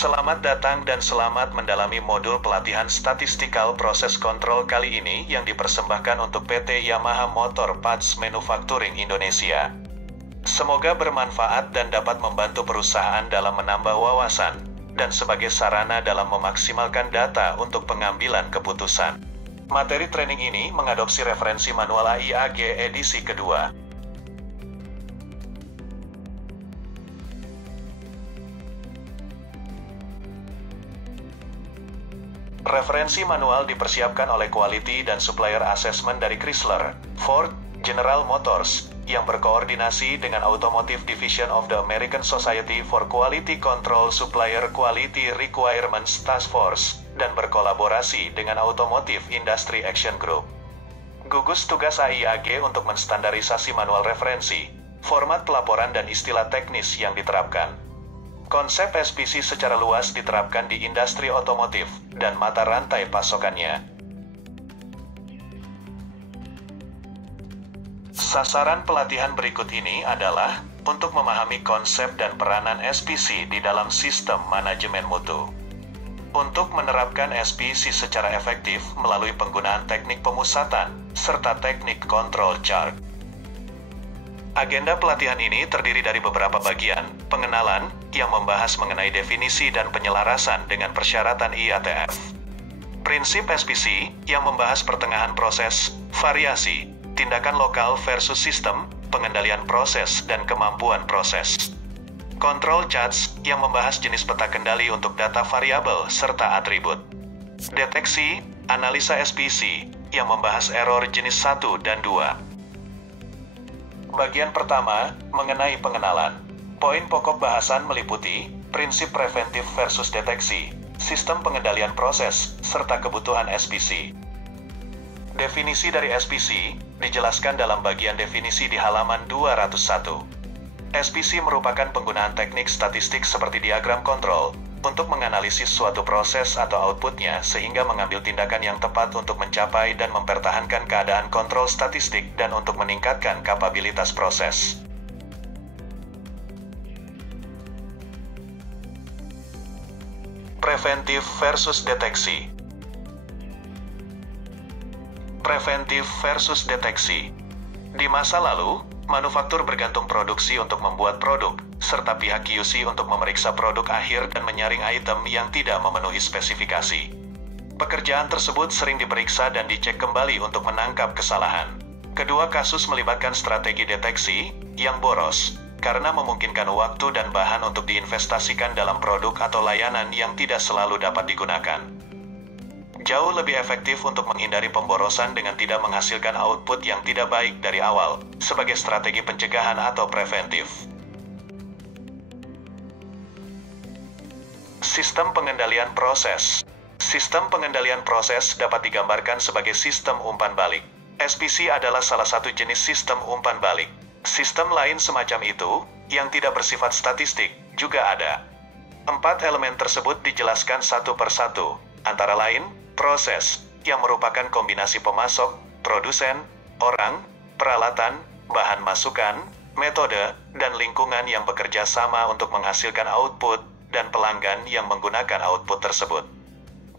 Selamat datang dan selamat mendalami modul pelatihan Statistical Process Control kali ini yang dipersembahkan untuk PT Yamaha Motor Parts Manufacturing Indonesia. Semoga bermanfaat dan dapat membantu perusahaan dalam menambah wawasan, dan sebagai sarana dalam memaksimalkan data untuk pengambilan keputusan. Materi training ini mengadopsi referensi manual AIAG edisi kedua. Referensi manual dipersiapkan oleh Quality dan Supplier Assessment dari Chrysler, Ford, General Motors, yang berkoordinasi dengan Automotive Division of the American Society for Quality Control Supplier Quality Requirements Task Force, dan berkolaborasi dengan Automotive Industry Action Group. Gugus tugas AIAG untuk menstandarisasi manual referensi, format pelaporan dan istilah teknis yang diterapkan. Konsep SPC secara luas diterapkan di industri otomotif dan mata rantai pasokannya. Sasaran pelatihan berikut ini adalah untuk memahami konsep dan peranan SPC di dalam sistem manajemen mutu. Untuk menerapkan SPC secara efektif melalui penggunaan teknik pemusatan serta teknik control chart. Agenda pelatihan ini terdiri dari beberapa bagian, pengenalan, yang membahas mengenai definisi dan penyelarasan dengan persyaratan IATF. Prinsip SPC, yang membahas pertengahan proses, variasi, tindakan lokal versus sistem, pengendalian proses dan kemampuan proses. Control charts, yang membahas jenis peta kendali untuk data variabel serta atribut. Deteksi, analisa SPC, yang membahas error jenis 1 dan 2. Bagian pertama, mengenai pengenalan. Poin pokok bahasan meliputi prinsip preventif versus deteksi, sistem pengendalian proses, serta kebutuhan SPC. Definisi dari SPC dijelaskan dalam bagian definisi di halaman 201. SPC merupakan penggunaan teknik statistik seperti diagram kontrol untuk menganalisis suatu proses atau outputnya sehingga mengambil tindakan yang tepat untuk mencapai dan mempertahankan keadaan kontrol statistik dan untuk meningkatkan kapabilitas proses. Preventif versus deteksi. Preventif versus deteksi. Di masa lalu, manufaktur bergantung produksi untuk membuat produk, serta pihak QC untuk memeriksa produk akhir dan menyaring item yang tidak memenuhi spesifikasi. Pekerjaan tersebut sering diperiksa dan dicek kembali untuk menangkap kesalahan. Kedua kasus melibatkan strategi deteksi yang boros, karena memungkinkan waktu dan bahan untuk diinvestasikan dalam produk atau layanan yang tidak selalu dapat digunakan. Jauh lebih efektif untuk menghindari pemborosan dengan tidak menghasilkan output yang tidak baik dari awal, sebagai strategi pencegahan atau preventif. Sistem pengendalian proses. Sistem pengendalian proses dapat digambarkan sebagai sistem umpan balik. SPC adalah salah satu jenis sistem umpan balik. Sistem lain semacam itu, yang tidak bersifat statistik, juga ada. 4 elemen tersebut dijelaskan satu persatu, antara lain, proses, yang merupakan kombinasi pemasok, produsen, orang, peralatan, bahan masukan, metode, dan lingkungan yang bekerja sama untuk menghasilkan output, dan pelanggan yang menggunakan output tersebut.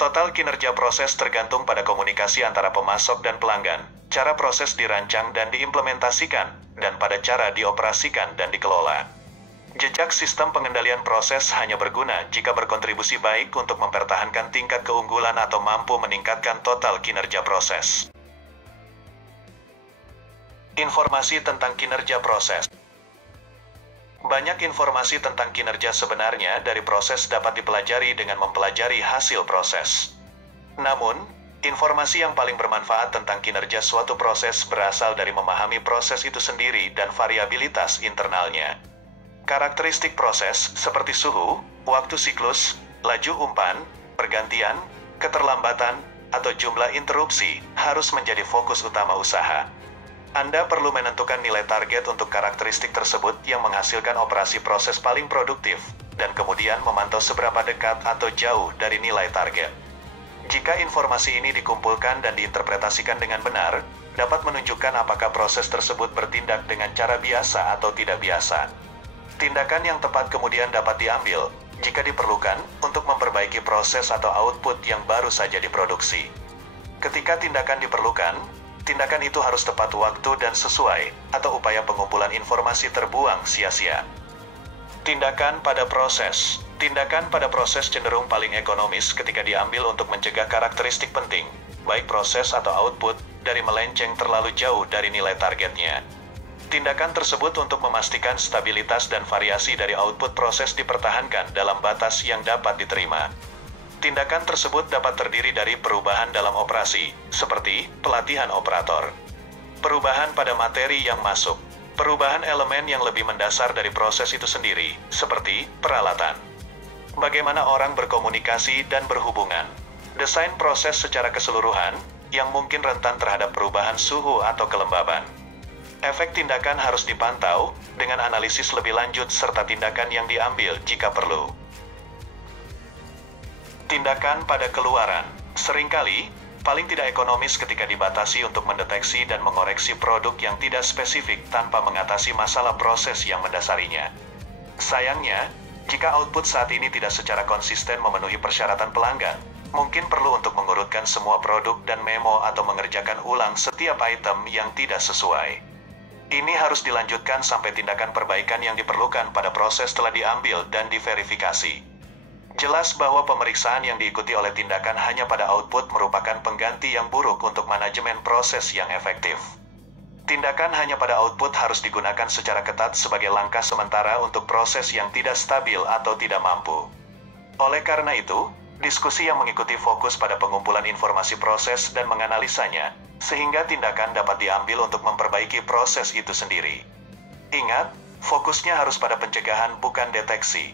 Total kinerja proses tergantung pada komunikasi antara pemasok dan pelanggan, cara proses dirancang dan diimplementasikan, dan pada cara dioperasikan dan dikelola. Jejak sistem pengendalian proses hanya berguna jika berkontribusi baik untuk mempertahankan tingkat keunggulan atau mampu meningkatkan total kinerja proses. Informasi tentang kinerja proses. Banyak informasi tentang kinerja sebenarnya dari proses dapat dipelajari dengan mempelajari hasil proses. Namun, Informasi yang paling bermanfaat tentang kinerja suatu proses berasal dari memahami proses itu sendiri dan variabilitas internalnya. Karakteristik proses seperti suhu, waktu siklus, laju umpan, pergantian, keterlambatan, atau jumlah interupsi harus menjadi fokus utama usaha. Anda perlu menentukan nilai target untuk karakteristik tersebut yang menghasilkan operasi proses paling produktif, dan kemudian memantau seberapa dekat atau jauh dari nilai target. Jika informasi ini dikumpulkan dan diinterpretasikan dengan benar, dapat menunjukkan apakah proses tersebut bertindak dengan cara biasa atau tidak biasa. Tindakan yang tepat kemudian dapat diambil, jika diperlukan, untuk memperbaiki proses atau output yang baru saja diproduksi. Ketika tindakan diperlukan, tindakan itu harus tepat waktu dan sesuai, atau upaya pengumpulan informasi terbuang sia-sia. Tindakan pada proses. Tindakan pada proses cenderung paling ekonomis ketika diambil untuk mencegah karakteristik penting, baik proses atau output, dari melenceng terlalu jauh dari nilai targetnya. Tindakan tersebut untuk memastikan stabilitas dan variasi dari output proses dipertahankan dalam batas yang dapat diterima. Tindakan tersebut dapat terdiri dari perubahan dalam operasi, seperti pelatihan operator, perubahan pada materi yang masuk, perubahan elemen yang lebih mendasar dari proses itu sendiri, seperti peralatan, bagaimana orang berkomunikasi dan berhubungan, desain proses secara keseluruhan, yang mungkin rentan terhadap perubahan suhu atau kelembaban. Efek tindakan harus dipantau, dengan analisis lebih lanjut serta tindakan yang diambil jika perlu. Tindakan pada keluaran. Seringkali, paling tidak ekonomis ketika dibatasi untuk mendeteksi dan mengoreksi produk yang tidak spesifik tanpa mengatasi masalah proses yang mendasarinya. Sayangnya, jika output saat ini tidak secara konsisten memenuhi persyaratan pelanggan, mungkin perlu untuk mengurutkan semua produk dan memo atau mengerjakan ulang setiap item yang tidak sesuai. Ini harus dilanjutkan sampai tindakan perbaikan yang diperlukan pada proses telah diambil dan diverifikasi. Jelas bahwa pemeriksaan yang diikuti oleh tindakan hanya pada output merupakan pengganti yang buruk untuk manajemen proses yang efektif. Tindakan hanya pada output harus digunakan secara ketat sebagai langkah sementara untuk proses yang tidak stabil atau tidak mampu. Oleh karena itu, diskusi yang mengikuti fokus pada pengumpulan informasi proses dan menganalisanya, sehingga tindakan dapat diambil untuk memperbaiki proses itu sendiri. Ingat, fokusnya harus pada pencegahan bukan deteksi.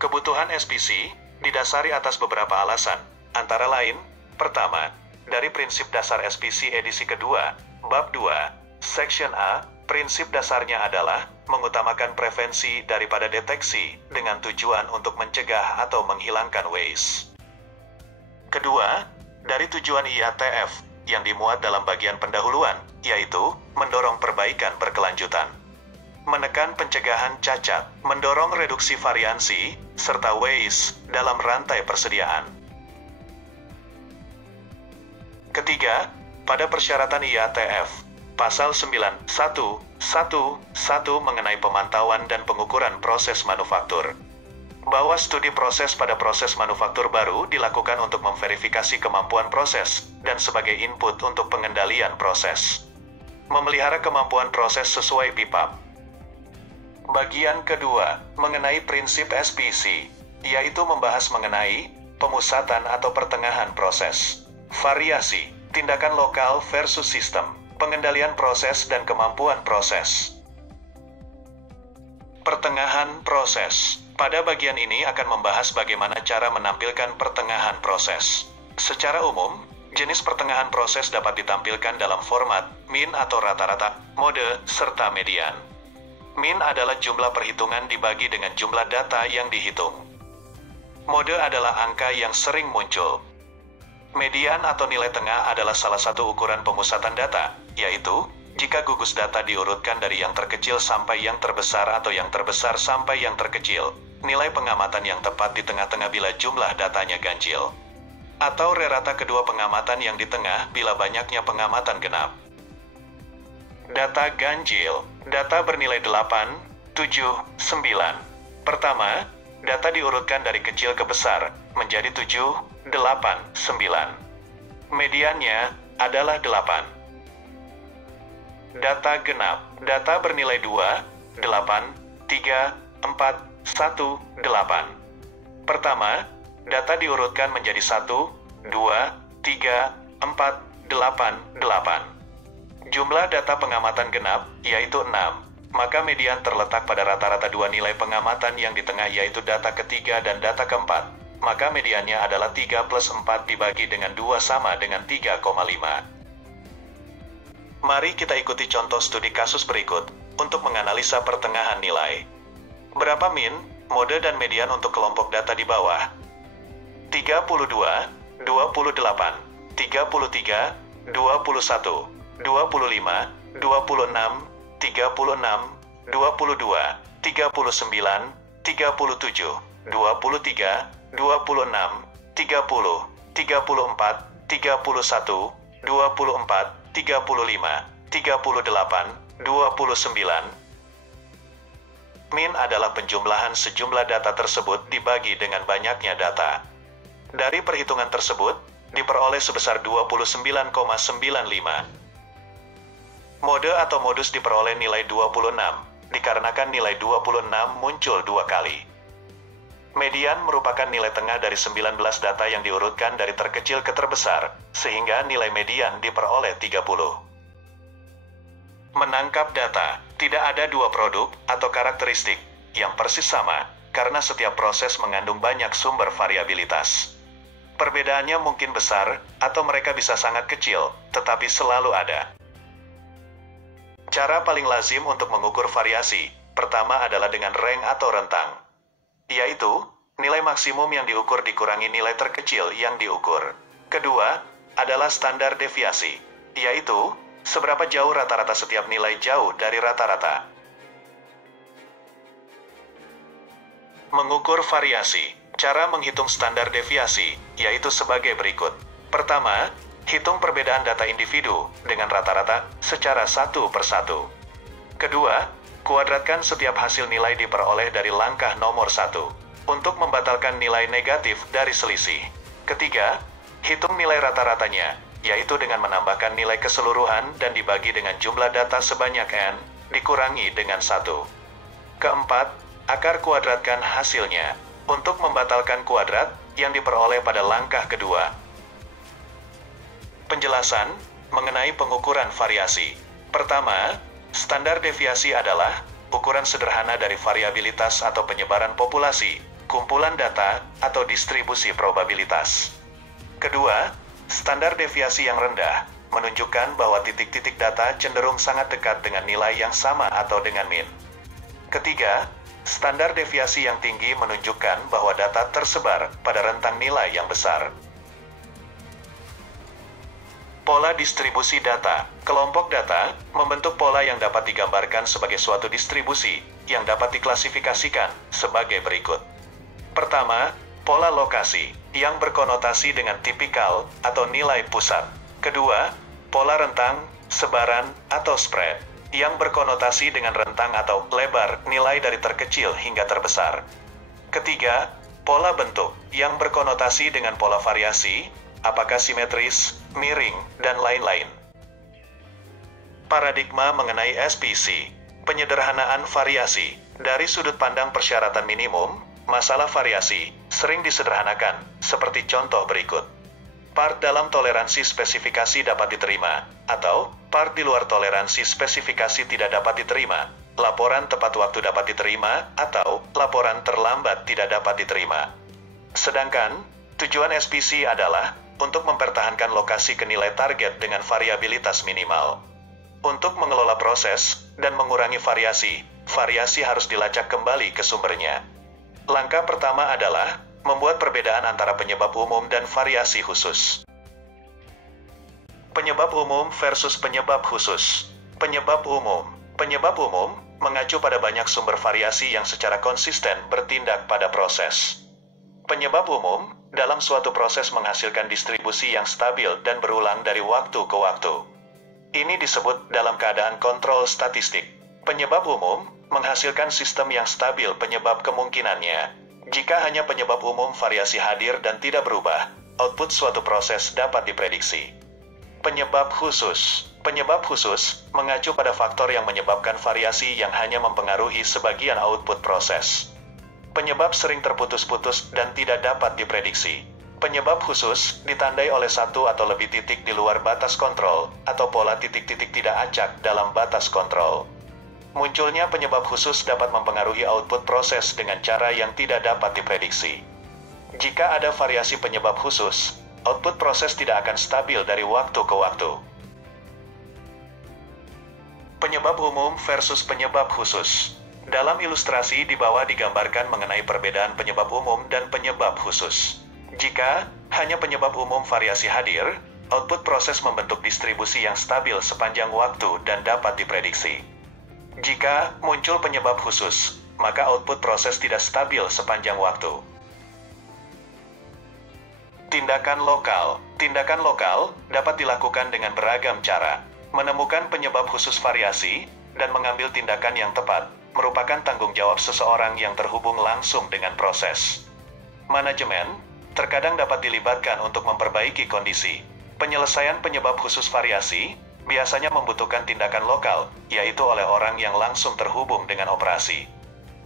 Kebutuhan SPC didasari atas beberapa alasan, antara lain, pertama, dari prinsip dasar SPC edisi kedua, bab 2, section A, prinsip dasarnya adalah mengutamakan prevensi daripada deteksi dengan tujuan untuk mencegah atau menghilangkan waste. Kedua, dari tujuan IATF yang dimuat dalam bagian pendahuluan, yaitu mendorong perbaikan berkelanjutan, menekan pencegahan cacat, mendorong reduksi variansi, serta waste dalam rantai persediaan. Ketiga, pada persyaratan IATF, Pasal 9.1.1.1 mengenai pemantauan dan pengukuran proses manufaktur, bahwa studi proses pada proses manufaktur baru dilakukan untuk memverifikasi kemampuan proses dan sebagai input untuk pengendalian proses. Memelihara kemampuan proses sesuai PIPAP. Bagian kedua, mengenai prinsip SPC, yaitu membahas mengenai pemusatan atau pertengahan proses, variasi, tindakan lokal versus sistem, pengendalian proses dan kemampuan proses. Pertengahan proses. Pada bagian ini akan membahas bagaimana cara menampilkan pertengahan proses. Secara umum, jenis pertengahan proses dapat ditampilkan dalam format min atau rata-rata, mode, serta median. Min adalah jumlah perhitungan dibagi dengan jumlah data yang dihitung. Mode adalah angka yang sering muncul. Median atau nilai tengah adalah salah satu ukuran pemusatan data, yaitu jika gugus data diurutkan dari yang terkecil sampai yang terbesar atau yang terbesar sampai yang terkecil, nilai pengamatan yang tepat di tengah-tengah bila jumlah datanya ganjil. Atau rata kedua pengamatan yang di tengah bila banyaknya pengamatan genap. Data ganjil. Data bernilai 8, 7, 9. Pertama, data diurutkan dari kecil ke besar, menjadi 7, 8, 9. Mediannya adalah 8. Data genap. Data bernilai 2, 8, 3, 4, 1, 8. Pertama, Data diurutkan menjadi 1, 2, 3, 4, 8, 8. Jumlah data pengamatan genap, yaitu 6. Maka median terletak pada rata-rata dua nilai pengamatan yang di tengah yaitu data ketiga dan data keempat. Maka mediannya adalah 3 plus 4 dibagi dengan 2 sama dengan 3,5. Mari kita ikuti contoh studi kasus berikut untuk menganalisa pertengahan nilai. Berapa min, mode dan median untuk kelompok data di bawah? 32, 28, 33, 21, 25, 26, 36, 22, 39, 37, 23, 26, 30, 34, 31, 24, 35, 38, 29. Min adalah penjumlahan sejumlah data tersebut dibagi dengan banyaknya data. Dari perhitungan tersebut, diperoleh sebesar 29,95. Mode atau modus diperoleh nilai 26, dikarenakan nilai 26 muncul 2 kali. Median merupakan nilai tengah dari 19 data yang diurutkan dari terkecil ke terbesar, sehingga nilai median diperoleh 30. Menangkap data, tidak ada dua produk atau karakteristik yang persis sama, karena setiap proses mengandung banyak sumber variabilitas. Perbedaannya mungkin besar, atau mereka bisa sangat kecil, tetapi selalu ada. Cara paling lazim untuk mengukur variasi, pertama adalah dengan rank atau rentang. Yaitu, nilai maksimum yang diukur dikurangi nilai terkecil yang diukur. Kedua, adalah standar deviasi, yaitu, seberapa jauh rata-rata setiap nilai jauh dari rata-rata. Mengukur variasi. Cara menghitung standar deviasi, yaitu sebagai berikut. Pertama, hitung perbedaan data individu dengan rata-rata secara satu per satu. Kedua, kuadratkan setiap hasil nilai diperoleh dari langkah nomor 1 untuk membatalkan nilai negatif dari selisih. Ketiga, hitung nilai rata-ratanya, yaitu dengan menambahkan nilai keseluruhan dan dibagi dengan jumlah data sebanyak n, dikurangi dengan 1. Keempat, akar kuadratkan hasilnya untuk membatalkan kuadrat yang diperoleh pada langkah kedua. Penjelasan mengenai pengukuran variasi. Pertama, standar deviasi adalah ukuran sederhana dari variabilitas atau penyebaran populasi, kumpulan data, atau distribusi probabilitas. Kedua, standar deviasi yang rendah menunjukkan bahwa titik-titik data cenderung sangat dekat dengan nilai yang sama atau dengan min. Ketiga, standar deviasi yang tinggi menunjukkan bahwa data tersebar pada rentang nilai yang besar. Pola distribusi data. Kelompok data membentuk pola yang dapat digambarkan sebagai suatu distribusi yang dapat diklasifikasikan sebagai berikut. Pertama, pola lokasi yang berkonotasi dengan tipikal atau nilai pusat. Kedua, pola rentang, sebaran, atau spread yang berkonotasi dengan rentang atau lebar nilai dari terkecil hingga terbesar. Ketiga, pola bentuk yang berkonotasi dengan pola variasi, apakah simetris, miring, dan lain-lain. Paradigma mengenai SPC, penyederhanaan variasi. Dari sudut pandang persyaratan minimum, masalah variasi sering disederhanakan, seperti contoh berikut. Part dalam toleransi spesifikasi dapat diterima, atau part di luar toleransi spesifikasi tidak dapat diterima. Laporan tepat waktu dapat diterima, atau laporan terlambat tidak dapat diterima. Sedangkan, tujuan SPC adalah untuk mempertahankan lokasi ke nilai target dengan variabilitas minimal. Untuk mengelola proses dan mengurangi variasi, variasi harus dilacak kembali ke sumbernya. Langkah pertama adalah membuat perbedaan antara penyebab umum dan variasi khusus. Penyebab umum versus penyebab khusus. Penyebab umum. Penyebab umum mengacu pada banyak sumber variasi yang secara konsisten bertindak pada proses. Penyebab umum dalam suatu proses menghasilkan distribusi yang stabil dan berulang dari waktu ke waktu. Ini disebut dalam keadaan kontrol statistik. Penyebab umum menghasilkan sistem yang stabil penyebab kemungkinannya. Jika hanya penyebab umum variasi hadir dan tidak berubah, output suatu proses dapat diprediksi. Penyebab khusus. Penyebab khusus mengacu pada faktor yang menyebabkan variasi yang hanya mempengaruhi sebagian output proses. Penyebab sering terputus-putus dan tidak dapat diprediksi. Penyebab khusus ditandai oleh satu atau lebih titik di luar batas kontrol, atau pola titik-titik tidak acak dalam batas kontrol. Munculnya penyebab khusus dapat mempengaruhi output proses dengan cara yang tidak dapat diprediksi. Jika ada variasi penyebab khusus, output proses tidak akan stabil dari waktu ke waktu. Penyebab umum versus penyebab khusus. Dalam ilustrasi di bawah digambarkan mengenai perbedaan penyebab umum dan penyebab khusus. Jika hanya penyebab umum variasi hadir, output proses membentuk distribusi yang stabil sepanjang waktu dan dapat diprediksi. Jika muncul penyebab khusus, maka output proses tidak stabil sepanjang waktu. Tindakan lokal. Tindakan lokal dapat dilakukan dengan beragam cara. Menemukan penyebab khusus variasi dan mengambil tindakan yang tepat merupakan tanggung jawab seseorang yang terhubung langsung dengan proses. Manajemen terkadang dapat dilibatkan untuk memperbaiki kondisi. Penyelesaian penyebab khusus variasi biasanya membutuhkan tindakan lokal, yaitu oleh orang yang langsung terhubung dengan operasi.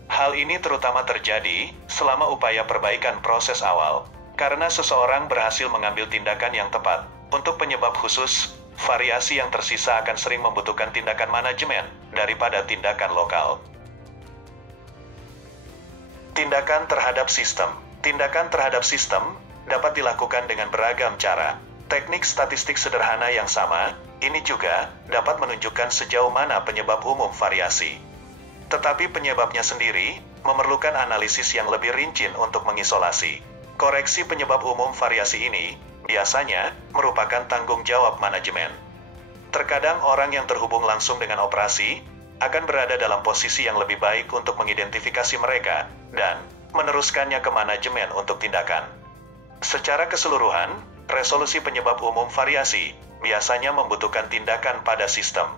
Hal ini terutama terjadi selama upaya perbaikan proses awal, karena seseorang berhasil mengambil tindakan yang tepat. Untuk penyebab khusus, variasi yang tersisa akan sering membutuhkan tindakan manajemen daripada tindakan lokal. Tindakan terhadap sistem. Tindakan terhadap sistem dapat dilakukan dengan beragam cara. Teknik statistik sederhana yang sama, ini juga dapat menunjukkan sejauh mana penyebab umum variasi. Tetapi penyebabnya sendiri memerlukan analisis yang lebih rinci untuk mengisolasi. Koreksi penyebab umum variasi ini biasanya merupakan tanggung jawab manajemen. Terkadang orang yang terhubung langsung dengan operasi akan berada dalam posisi yang lebih baik untuk mengidentifikasi mereka dan meneruskannya ke manajemen untuk tindakan. Secara keseluruhan, resolusi penyebab umum variasi biasanya membutuhkan tindakan pada sistem.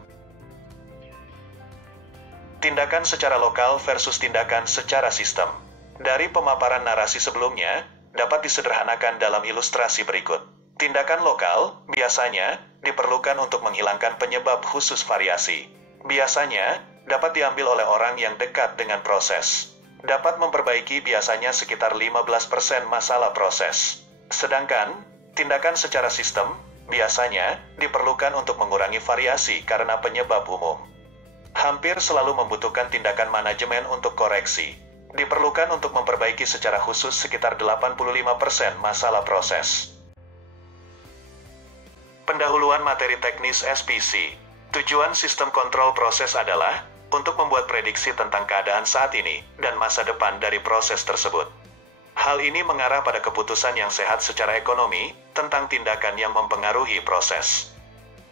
Tindakan secara lokal versus tindakan secara sistem. Dari pemaparan narasi sebelumnya, dapat disederhanakan dalam ilustrasi berikut. Tindakan lokal biasanya diperlukan untuk menghilangkan penyebab khusus variasi. Biasanya dapat diambil oleh orang yang dekat dengan proses. Dapat memperbaiki biasanya sekitar 15% masalah proses. Sedangkan tindakan secara sistem biasanya diperlukan untuk mengurangi variasi karena penyebab umum. Hampir selalu membutuhkan tindakan manajemen untuk koreksi. Diperlukan untuk memperbaiki secara khusus sekitar 85% masalah proses. Pendahuluan materi teknis SPC. Tujuan sistem kontrol proses adalah untuk membuat prediksi tentang keadaan saat ini dan masa depan dari proses tersebut. Hal ini mengarah pada keputusan yang sehat secara ekonomi tentang tindakan yang mempengaruhi proses.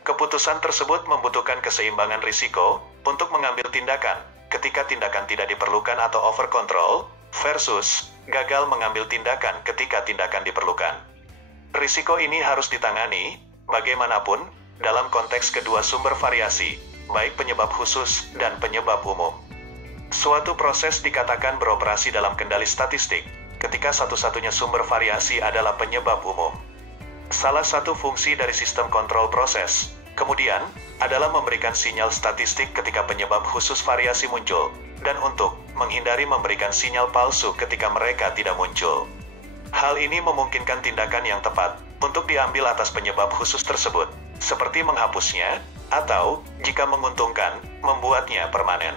Keputusan tersebut membutuhkan keseimbangan risiko untuk mengambil tindakan ketika tindakan tidak diperlukan atau over control versus gagal mengambil tindakan ketika tindakan diperlukan. Risiko ini harus ditangani bagaimanapun dalam konteks kedua sumber variasi, baik penyebab khusus dan penyebab umum. Suatu proses dikatakan beroperasi dalam kendali statistik ketika satu-satunya sumber variasi adalah penyebab umum. Salah satu fungsi dari sistem kontrol proses, kemudian, adalah memberikan sinyal statistik ketika penyebab khusus variasi muncul, dan untuk menghindari memberikan sinyal palsu ketika mereka tidak muncul. Hal ini memungkinkan tindakan yang tepat untuk diambil atas penyebab khusus tersebut, seperti menghapusnya, atau, jika menguntungkan, membuatnya permanen.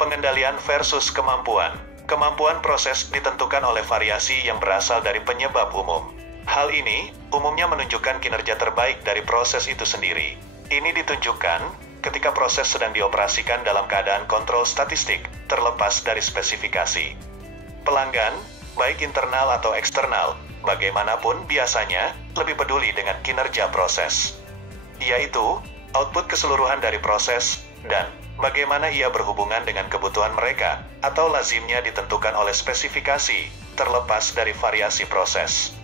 Pengendalian versus kemampuan. Kemampuan proses ditentukan oleh variasi yang berasal dari penyebab umum. Hal ini umumnya menunjukkan kinerja terbaik dari proses itu sendiri. Ini ditunjukkan ketika proses sedang dioperasikan dalam keadaan kontrol statistik, terlepas dari spesifikasi. Pelanggan, baik internal atau eksternal, bagaimanapun biasanya lebih peduli dengan kinerja proses, yaitu output keseluruhan dari proses, dan bagaimana ia berhubungan dengan kebutuhan mereka, atau lazimnya ditentukan oleh spesifikasi, terlepas dari variasi proses.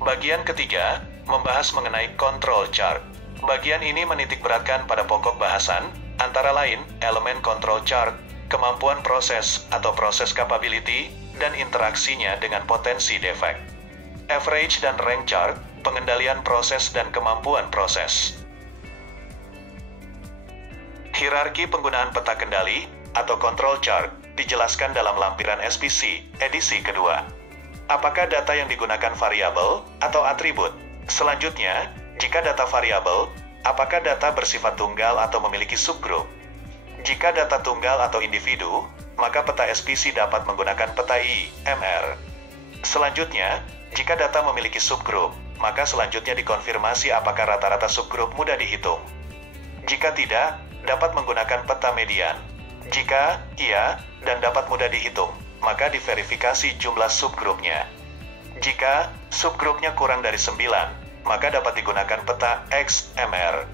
Bagian ketiga, membahas mengenai control chart. Bagian ini menitikberatkan pada pokok bahasan, antara lain, elemen control chart, kemampuan proses atau proses capability, dan interaksinya dengan potensi defect. Average dan rank chart pengendalian proses dan kemampuan proses. Hierarki penggunaan peta kendali atau control chart dijelaskan dalam lampiran SPC, edisi kedua. Apakah data yang digunakan variabel atau atribut? Selanjutnya, jika data variabel, apakah data bersifat tunggal atau memiliki subgrup? Jika data tunggal atau individu, maka peta SPC dapat menggunakan peta IMR. Selanjutnya, jika data memiliki subgrup, maka selanjutnya dikonfirmasi apakah rata-rata subgrup mudah dihitung. Jika tidak, dapat menggunakan peta median. Jika iya dan dapat mudah dihitung, maka diverifikasi jumlah subgrupnya. Jika subgrupnya kurang dari 9, maka dapat digunakan peta XMR.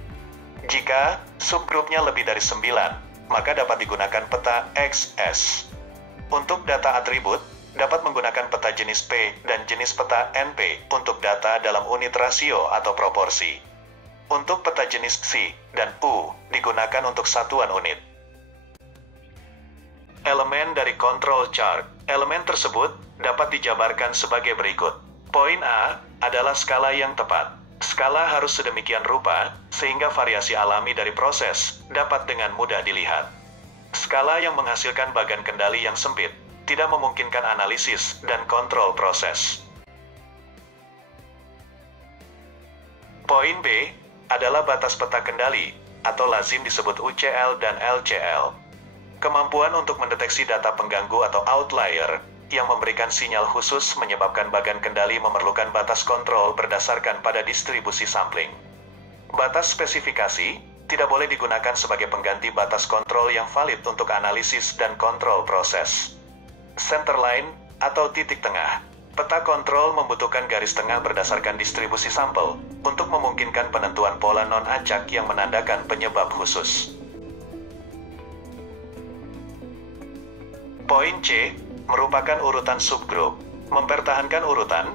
Jika subgrupnya lebih dari 9, maka dapat digunakan peta XS. Untuk data atribut, dapat menggunakan peta jenis P dan jenis peta NP untuk data dalam unit rasio atau proporsi. Untuk peta jenis C dan U digunakan untuk satuan unit. Elemen dari control chart. Elemen tersebut dapat dijabarkan sebagai berikut. Poin A adalah skala yang tepat. Skala harus sedemikian rupa sehingga variasi alami dari proses dapat dengan mudah dilihat. Skala yang menghasilkan bagan kendali yang sempit tidak memungkinkan analisis dan kontrol proses. Poin B adalah batas peta kendali atau lazim disebut UCL dan LCL. Kemampuan untuk mendeteksi data pengganggu atau outlier yang memberikan sinyal khusus menyebabkan bagan kendali memerlukan batas kontrol berdasarkan pada distribusi sampling. Batas spesifikasi tidak boleh digunakan sebagai pengganti batas kontrol yang valid untuk analisis dan kontrol proses. Centerline atau titik tengah. Peta kontrol membutuhkan garis tengah berdasarkan distribusi sampel untuk memungkinkan penentuan pola non-acak yang menandakan penyebab khusus. Poin C merupakan urutan subgrup. Mempertahankan urutan,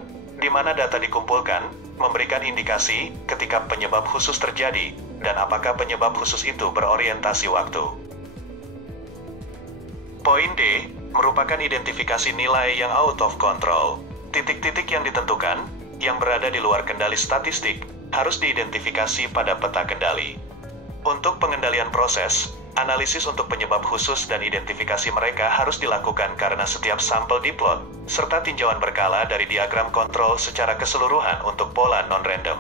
di mana data dikumpulkan, memberikan indikasi ketika penyebab khusus terjadi, dan apakah penyebab khusus itu berorientasi waktu. Poin D merupakan identifikasi nilai yang out of control. Titik-titik yang ditentukan, yang berada di luar kendali statistik, harus diidentifikasi pada peta kendali. Untuk pengendalian proses, analisis untuk penyebab khusus dan identifikasi mereka harus dilakukan karena setiap sampel diplot, serta tinjauan berkala dari diagram kontrol secara keseluruhan untuk pola non-random.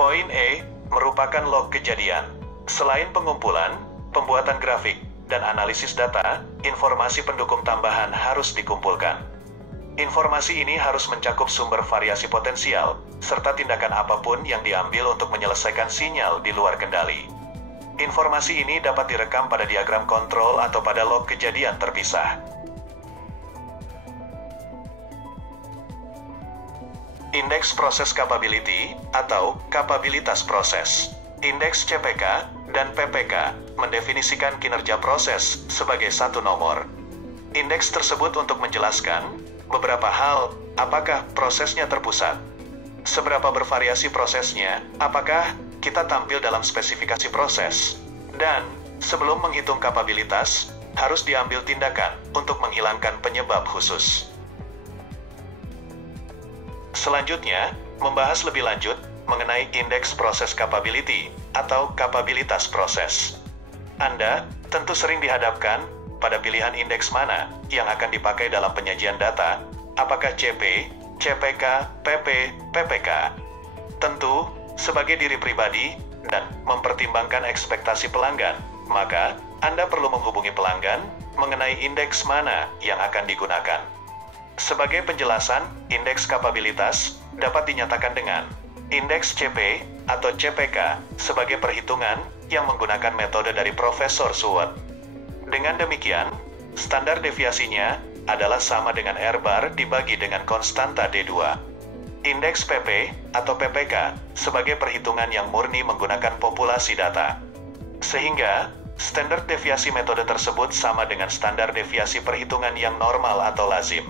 Poin E merupakan log kejadian. Selain pengumpulan, pembuatan grafik, dan analisis data, informasi pendukung tambahan harus dikumpulkan. Informasi ini harus mencakup sumber variasi potensial, serta tindakan apapun yang diambil untuk menyelesaikan sinyal di luar kendali. Informasi ini dapat direkam pada diagram kontrol atau pada log kejadian terpisah. Indeks proses capability atau kapabilitas proses. Indeks CPK dan PPK mendefinisikan kinerja proses sebagai satu nomor. Indeks tersebut untuk menjelaskan beberapa hal, apakah prosesnya terpusat, seberapa bervariasi prosesnya, apakah kita tampil dalam spesifikasi proses, dan sebelum menghitung kapabilitas, harus diambil tindakan untuk menghilangkan penyebab khusus. Selanjutnya, membahas lebih lanjut mengenai indeks proses capability atau kapabilitas proses. Anda tentu sering dihadapkan pada pilihan indeks mana yang akan dipakai dalam penyajian data, apakah CP, CPK, PP, PPK. Tentu, sebagai diri pribadi dan mempertimbangkan ekspektasi pelanggan, maka Anda perlu menghubungi pelanggan mengenai indeks mana yang akan digunakan. Sebagai penjelasan, indeks kapabilitas dapat dinyatakan dengan indeks CP atau CPK sebagai perhitungan yang menggunakan metode dari Profesor Suwet. Dengan demikian, standar deviasinya adalah sama dengan R-bar dibagi dengan konstanta D2. Indeks PP atau PPK sebagai perhitungan yang murni menggunakan populasi data. Sehingga, standar deviasi metode tersebut sama dengan standar deviasi perhitungan yang normal atau lazim.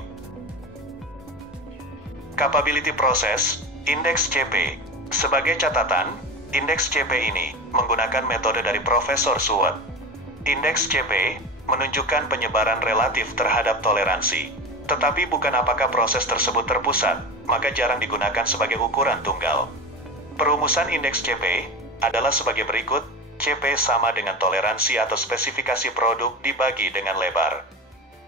Capability process, indeks CP. Sebagai catatan, indeks CP ini menggunakan metode dari Profesor Suwet. Indeks CP menunjukkan penyebaran relatif terhadap toleransi. Tetapi bukan apakah proses tersebut terpusat, maka jarang digunakan sebagai ukuran tunggal. Perumusan indeks CP adalah sebagai berikut. CP sama dengan toleransi atau spesifikasi produk dibagi dengan lebar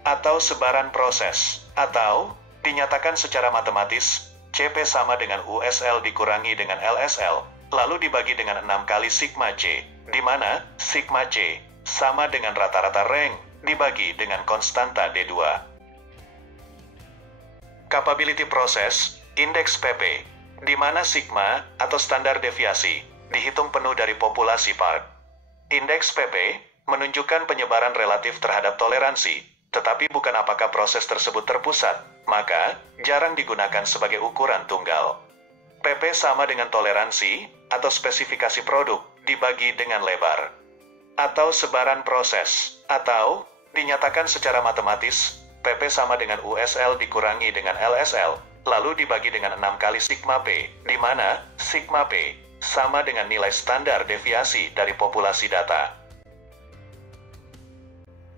atau sebaran proses, atau dinyatakan secara matematis, CP sama dengan USL dikurangi dengan LSL, lalu dibagi dengan 6 kali sigma C, di mana sigma C sama dengan rata-rata rank dibagi dengan konstanta D2. Capability process, indeks PP, di mana sigma atau standar deviasi dihitung penuh dari populasi part. Indeks PP menunjukkan penyebaran relatif terhadap toleransi, tetapi bukan apakah proses tersebut terpusat, maka jarang digunakan sebagai ukuran tunggal. PP sama dengan toleransi atau spesifikasi produk dibagi dengan lebar atau sebaran proses, atau dinyatakan secara matematis, PP sama dengan USL dikurangi dengan LSL, lalu dibagi dengan 6 kali sigma P, di mana sigma P sama dengan nilai standar deviasi dari populasi data.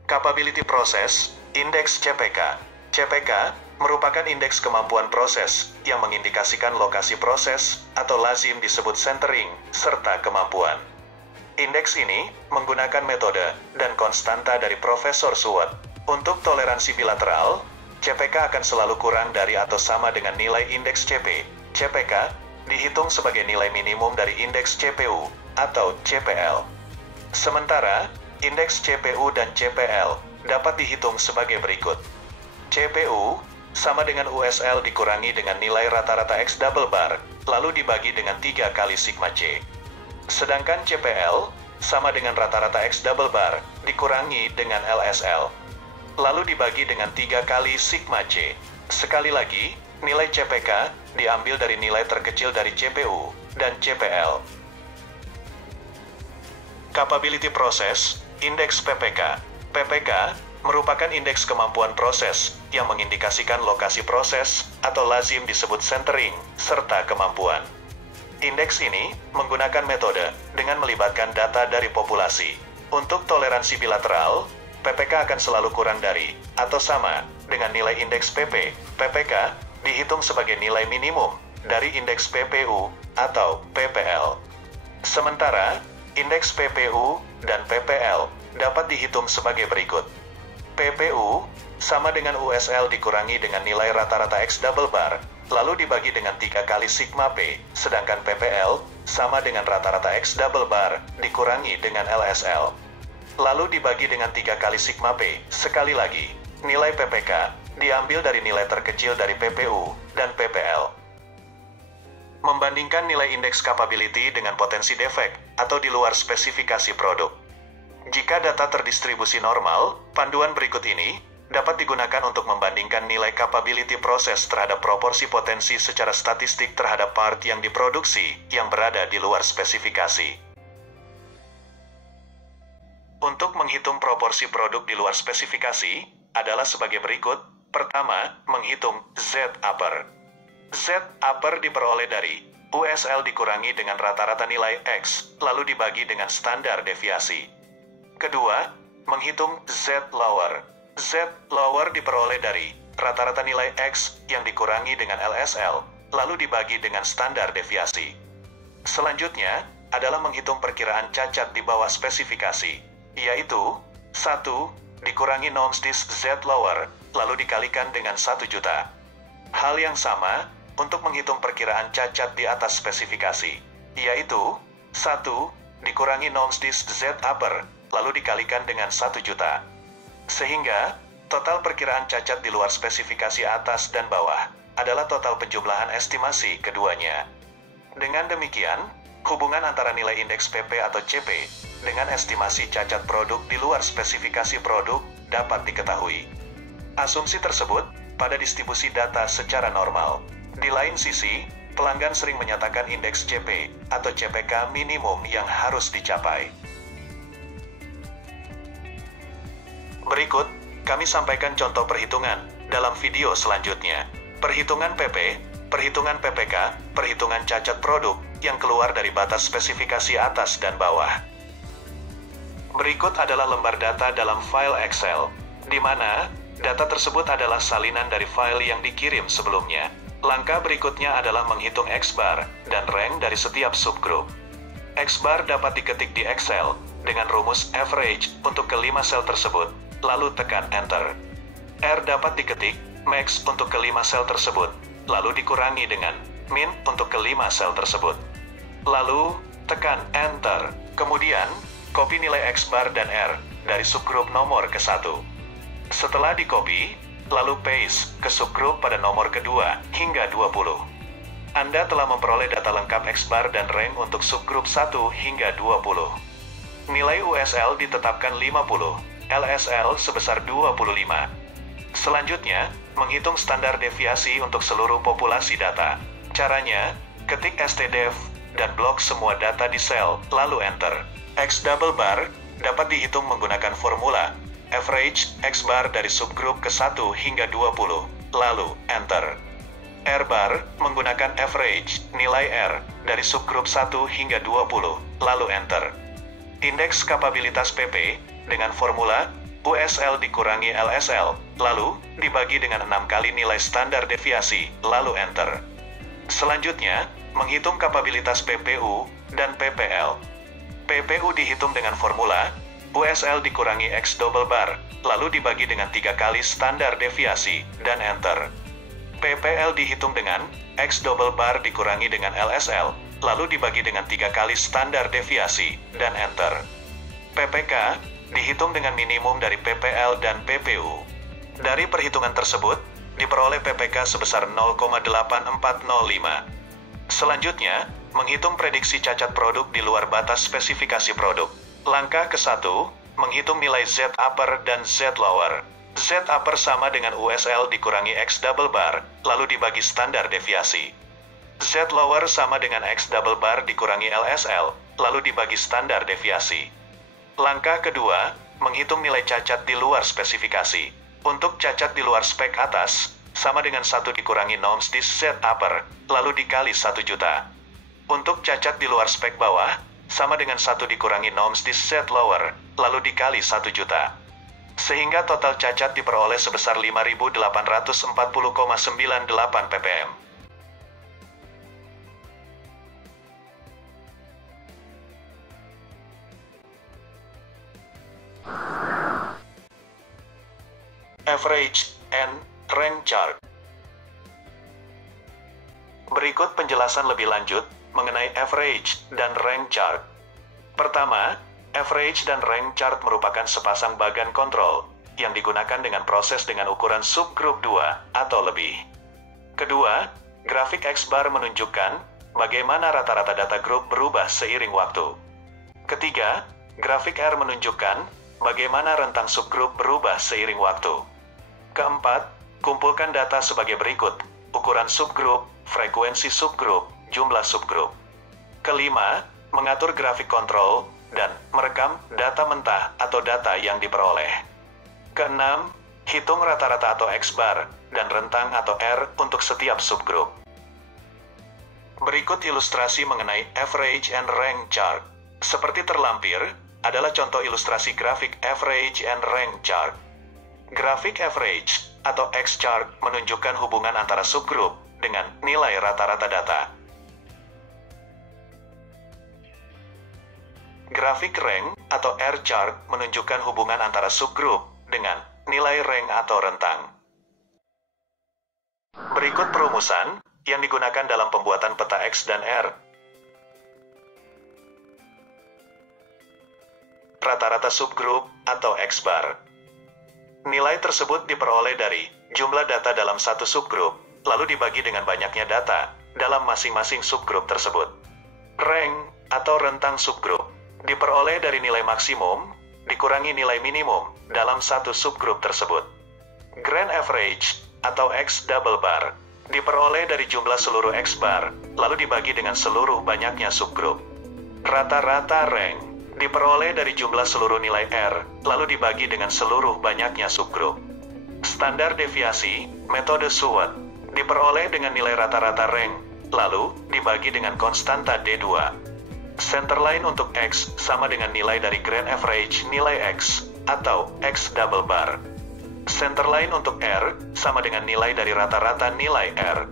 Capability process, indeks CPK. CPK merupakan indeks kemampuan proses yang mengindikasikan lokasi proses atau lazim disebut centering serta kemampuan. Indeks ini menggunakan metode dan konstanta dari Profesor Suwet. Untuk toleransi bilateral, CPK akan selalu kurang dari atau sama dengan nilai indeks CP. CPK dihitung sebagai nilai minimum dari indeks CPU atau CPL. Sementara, indeks CPU dan CPL dapat dihitung sebagai berikut. CPU sama dengan USL dikurangi dengan nilai rata-rata X double bar, lalu dibagi dengan 3 kali sigma C. Sedangkan CPL sama dengan rata-rata X double bar dikurangi dengan LSL, lalu dibagi dengan 3 kali sigma C. Sekali lagi, nilai CPK diambil dari nilai terkecil dari CPU dan CPL. Capability process, indeks PPK. PPK merupakan indeks kemampuan proses yang mengindikasikan lokasi proses atau lazim disebut centering serta kemampuan. Indeks ini menggunakan metode dengan melibatkan data dari populasi. Untuk toleransi bilateral, PPK akan selalu kurang dari atau sama dengan nilai indeks PP. PPK dihitung sebagai nilai minimum dari indeks PPU atau PPL. Sementara, indeks PPU dan PPL dapat dihitung sebagai berikut. PPU sama dengan USL dikurangi dengan nilai rata-rata X double bar, lalu dibagi dengan 3 kali sigma P, sedangkan PPL sama dengan rata-rata X double bar dikurangi dengan LSL, lalu dibagi dengan 3 kali sigma P. Sekali lagi, nilai PPK diambil dari nilai terkecil dari PPU dan PPL. Membandingkan nilai indeks capability dengan potensi defek atau di luar spesifikasi produk. Jika data terdistribusi normal, panduan berikut ini dapat digunakan untuk membandingkan nilai capability proses terhadap proporsi potensi secara statistik terhadap part yang diproduksi yang berada di luar spesifikasi. Untuk menghitung proporsi produk di luar spesifikasi adalah sebagai berikut. Pertama, menghitung Z upper. Z upper diperoleh dari USL dikurangi dengan rata-rata nilai X, lalu dibagi dengan standar deviasi. Kedua, menghitung Z lower. Z lower diperoleh dari rata-rata nilai X yang dikurangi dengan LSL, lalu dibagi dengan standar deviasi. Selanjutnya, adalah menghitung perkiraan cacat di bawah spesifikasi, yaitu 1 dikurangi NOMSDIS Z lower, lalu dikalikan dengan 1 juta. Hal yang sama untuk menghitung perkiraan cacat di atas spesifikasi, yaitu 1 dikurangi NOMSDIS Z upper, lalu dikalikan dengan 1 juta. Sehingga, total perkiraan cacat di luar spesifikasi atas dan bawah adalah total penjumlahan estimasi keduanya. Dengan demikian, hubungan antara nilai indeks PP atau CP dengan estimasi cacat produk di luar spesifikasi produk dapat diketahui. Asumsi tersebut pada distribusi data secara normal. Di lain sisi, pelanggan sering menyatakan indeks CP atau CPK minimum yang harus dicapai. Berikut, kami sampaikan contoh perhitungan dalam video selanjutnya. Perhitungan PP, perhitungan PPK, perhitungan cacat produk yang keluar dari batas spesifikasi atas dan bawah. Berikut adalah lembar data dalam file Excel, di mana data tersebut adalah salinan dari file yang dikirim sebelumnya. Langkah berikutnya adalah menghitung X-bar dan rank dari setiap subgroup. X-bar dapat diketik di Excel dengan rumus average untuk kelima sel tersebut, lalu tekan Enter. R dapat diketik max untuk kelima sel tersebut, lalu dikurangi dengan min untuk kelima sel tersebut. Lalu, tekan Enter. Kemudian, copy nilai X-bar dan R dari subgroup nomor ke-1. Setelah di-copy, lalu paste ke subgroup pada nomor kedua hingga 20. Anda telah memperoleh data lengkap X-bar dan rank untuk subgroup 1 hingga 20. Nilai USL ditetapkan 50, LSL sebesar 25. Selanjutnya, menghitung standar deviasi untuk seluruh populasi data. Caranya, ketik stdef dan blok semua data di sel, lalu Enter. X double bar dapat dihitung menggunakan formula average X-bar dari subgroup ke-1 hingga 20, lalu Enter. R bar menggunakan average nilai R dari subgroup 1 hingga 20, lalu Enter. Indeks kapabilitas PP dengan formula USL dikurangi LSL, lalu dibagi dengan 6 kali nilai standar deviasi, lalu Enter. Selanjutnya, menghitung kapabilitas PPU dan PPL. PPU dihitung dengan formula USL dikurangi X double bar, lalu dibagi dengan 3 kali standar deviasi, dan Enter. PPL dihitung dengan X double bar dikurangi dengan LSL, lalu dibagi dengan 3 kali standar deviasi, dan Enter. PPK dihitung dengan minimum dari PPL dan PPU. Dari perhitungan tersebut, diperoleh PPK sebesar 0,8405. Selanjutnya, menghitung prediksi cacat produk di luar batas spesifikasi produk. Langkah ke-1, menghitung nilai Z upper dan Z lower. Z upper sama dengan USL dikurangi X double bar, lalu dibagi standar deviasi. Z lower sama dengan X double bar dikurangi LSL, lalu dibagi standar deviasi. Langkah kedua, menghitung nilai cacat di luar spesifikasi. Untuk cacat di luar spek atas, sama dengan 1 dikurangi norms di Z upper, lalu dikali 1 juta. Untuk cacat di luar spek bawah, sama dengan 1 dikurangi norms di Z lower, lalu dikali 1 juta. Sehingga total cacat diperoleh sebesar 5.840,98 ppm. Average and rank chart. Berikut penjelasan lebih lanjut mengenai average dan rank chart. Pertama, average dan rank chart merupakan sepasang bagan kontrol yang digunakan dengan proses dengan ukuran subgroup 2 atau lebih. Kedua, grafik X-bar menunjukkan bagaimana rata-rata data grup berubah seiring waktu. Ketiga, grafik R menunjukkan bagaimana rentang subgroup berubah seiring waktu. Keempat, kumpulkan data sebagai berikut: ukuran subgroup, frekuensi subgroup, jumlah subgroup. Kelima, mengatur grafik kontrol dan merekam data mentah atau data yang diperoleh. Keenam, hitung rata-rata atau X-bar dan rentang atau R untuk setiap subgroup. Berikut ilustrasi mengenai average and rank chart. Seperti terlampir, adalah contoh ilustrasi grafik average and rank chart. Grafik average atau X-chart menunjukkan hubungan antara subgroup dengan nilai rata-rata data. Grafik rank atau R-chart menunjukkan hubungan antara subgroup dengan nilai rank atau rentang. Berikut perumusan yang digunakan dalam pembuatan peta X dan R. Rata-rata subgroup atau X-bar. Nilai tersebut diperoleh dari jumlah data dalam satu subgroup, lalu dibagi dengan banyaknya data dalam masing-masing subgroup tersebut. Rank atau rentang subgroup diperoleh dari nilai maksimum dikurangi nilai minimum dalam satu subgroup tersebut. Grand average atau X double bar diperoleh dari jumlah seluruh X-bar, lalu dibagi dengan seluruh banyaknya subgroup. Rata-rata rank diperoleh dari jumlah seluruh nilai R, lalu dibagi dengan seluruh banyaknya subgroup. Standar deviasi, metode SWOT, diperoleh dengan nilai rata-rata rank, lalu dibagi dengan konstanta D2. Centerline untuk X sama dengan nilai dari grand average nilai X, atau X double bar. Centerline untuk R sama dengan nilai dari rata-rata nilai R.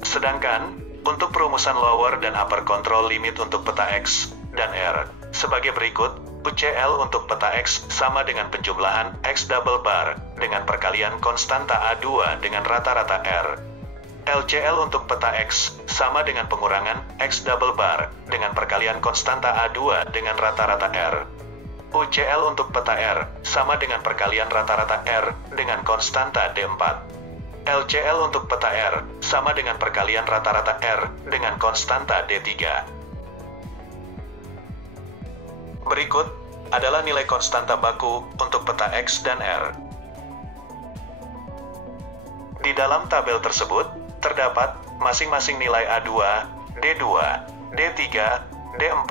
Sedangkan, untuk perumusan lower dan upper control limit untuk peta X dan R, sebagai berikut, UCL untuk peta X sama dengan penjumlahan X double bar dengan perkalian konstanta A2 dengan rata-rata R. LCL untuk peta X sama dengan pengurangan X double bar dengan perkalian konstanta A2 dengan rata-rata R. UCL untuk peta R sama dengan perkalian rata-rata R dengan konstanta D4. LCL untuk peta R sama dengan perkalian rata-rata R dengan konstanta D3. Berikut adalah nilai konstanta baku untuk peta X dan R. Di dalam tabel tersebut, terdapat masing-masing nilai A2, D2, D3, D4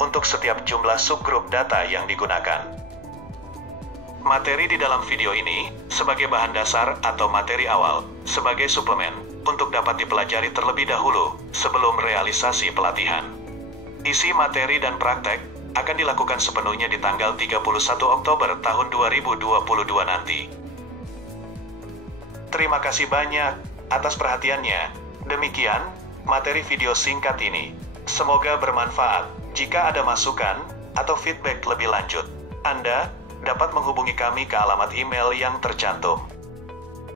untuk setiap jumlah subgrup data yang digunakan. Materi di dalam video ini sebagai bahan dasar atau materi awal, sebagai suplemen, untuk dapat dipelajari terlebih dahulu sebelum realisasi pelatihan. Isi materi dan praktek akan dilakukan sepenuhnya di tanggal 31 Oktober tahun 2022 nanti. Terima kasih banyak atas perhatiannya. Demikian materi video singkat ini. Semoga bermanfaat. Jika ada masukan atau feedback lebih lanjut, Anda dapat menghubungi kami ke alamat email yang tercantum.